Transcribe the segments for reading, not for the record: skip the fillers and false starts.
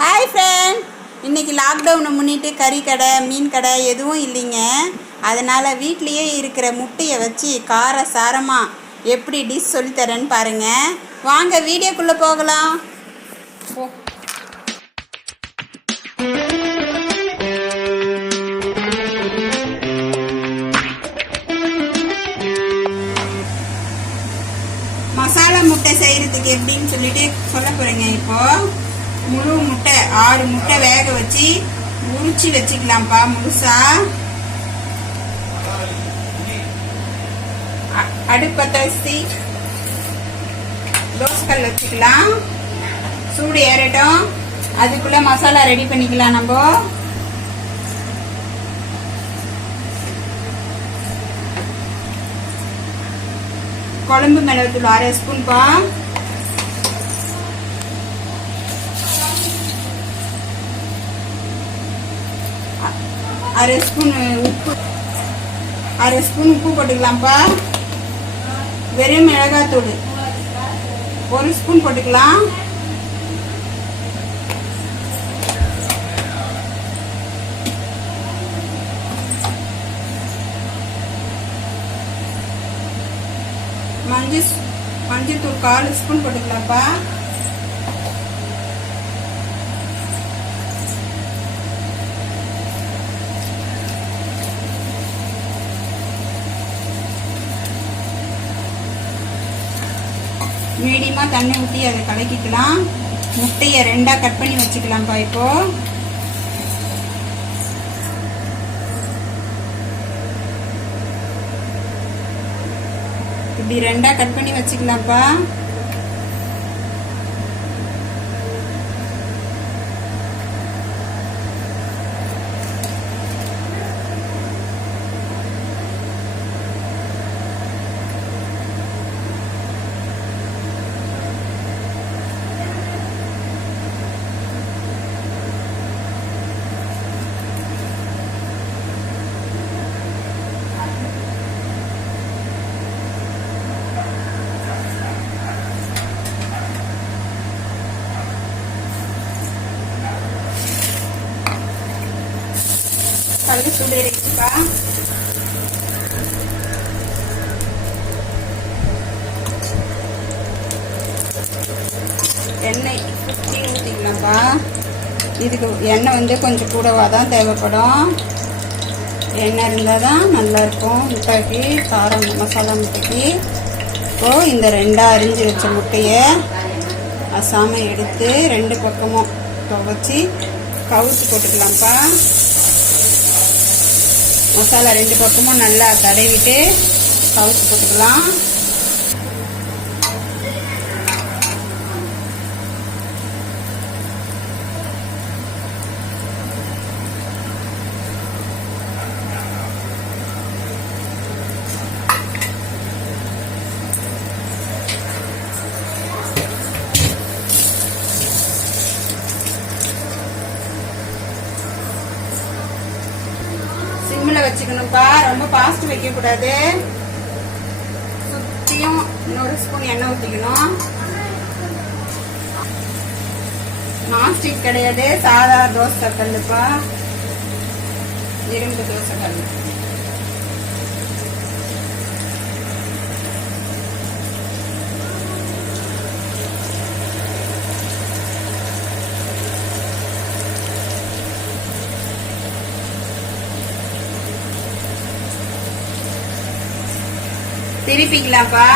Hi friend, இன்றைக்கி லாக்டவுனை முன்னிட்டு கறி கடை மீன் கடை எதுவும் இல்லைங்க. அதனால் வீட்லேயே இருக்கிற முட்டையை வச்சு கார சாரமாக எப்படி டிஷ் சொல்லித்தரேன்னு பாருங்கள். வாங்க வீடியோக்குள்ளே போகலாம். மசாலா முட்டை செய்கிறதுக்கு எப்படின்னு சொல்லிட்டு சொல்ல போகிறேங்க. இப்போது முழு முட்டை 6 முட்டை வேக வச்சு உரிச்சு வச்சுக்கலாம்ப்பா. முழுசா அடுப்பத்தை வச்சு தோசைக்கல் வச்சுக்கலாம். சூடு ஏறட்டும், அதுக்குள்ள மசாலா ரெடி பண்ணிக்கலாம். நம்ம குழம்பு மிளகுத்தூள் 1/2 ஸ்பூன்பா. அரை ஸ்பூன் உப்பு, 1/2 ஸ்பூன் உப்பு போட்டுக்கலாம்ப்பா. வெறும் மிளகாத்தூள் 1 ஸ்பூன் போட்டுக்கலாம். மஞ்சத்தூள் 1/4 ஸ்பூன் போட்டுக்கலாம்ப்பா. மீடியமாக தண்ணி ஊற்றி அதை கலக்கிக்கலாம். முட்டையை 2ஆக கட் பண்ணி வச்சுக்கலாம்ப்பா. இப்போ இப்படி 2ஆக கட் பண்ணி வச்சுக்கலாம்ப்பா. கல் சூடேறிச்சுப்பா. எண்ணெய் சுற்றி ஊற்றிக்கலாம்ப்பா. இதுக்கு எண்ணெய் கொஞ்சம் கூடவாக தான் தேவைப்படும். எண்ணெய் இருந்தால் தான் நல்லாயிருக்கும் முட்டைக்கு, காரம் மசாலா முட்டைக்கு. இப்போது இந்த 2ஆக அரிஞ்சு வச்ச முட்டையை அசாமல் எடுத்து 2 பக்கமும் துவைச்சி கவுத்து போட்டுக்கலாம்ப்பா. மசாலா 2 பக்கமும் நல்லா தடவிட்டு கவுத்து போட்டுக்கலாம். சிம்மில் வச்சுக்கணும்ப்பா, ரொம்ப ஃபாஸ்ட் வைக்கக்கூடாது. சுற்றியும் 1 ஸ்பூன் எண்ணெய் ஊற்றிக்கணும். நான்ஸ்டிக் கிடையாது, சாதா தோசை கல்லுப்பா, இரும்பு தோசை கல். திருப்பிக்கலாம்ப்பா.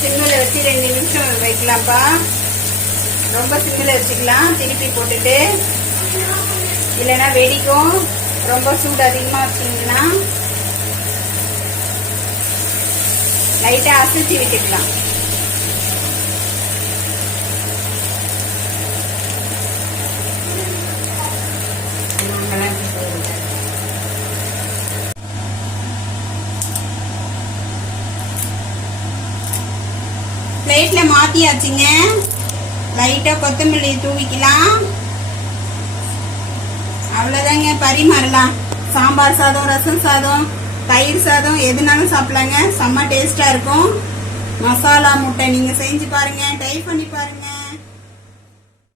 சிம்மில் வச்சு 2 நிமிஷம் வைக்கலாம்ப்பா. ரொம்ப சிம்மில் வச்சுக்கலாம். திருப்பி போட்டுட்டு இல்லைன்னா வெடிக்கும். ரொம்ப சூடு அதிகமாக வச்சிங்கன்னா லைட்டாக அசைச்சி விட்டுக்கலாம். பிளேட்ல மாத்தியாச்சுங்க. லைட்டா கொத்தமல்லி தூவிக்கலாம். அவ்வளவுதாங்க, பரிமாறலாம். சாம்பார் சாதம், ரசம் சாதம், தயிர் சாதம் எதுனாலும் சாப்பிடலாங்க. செம்ம டேஸ்டா இருக்கும். மசாலா முட்டை நீங்க செஞ்சு பாருங்க, ட்ரை பண்ணி பாருங்க.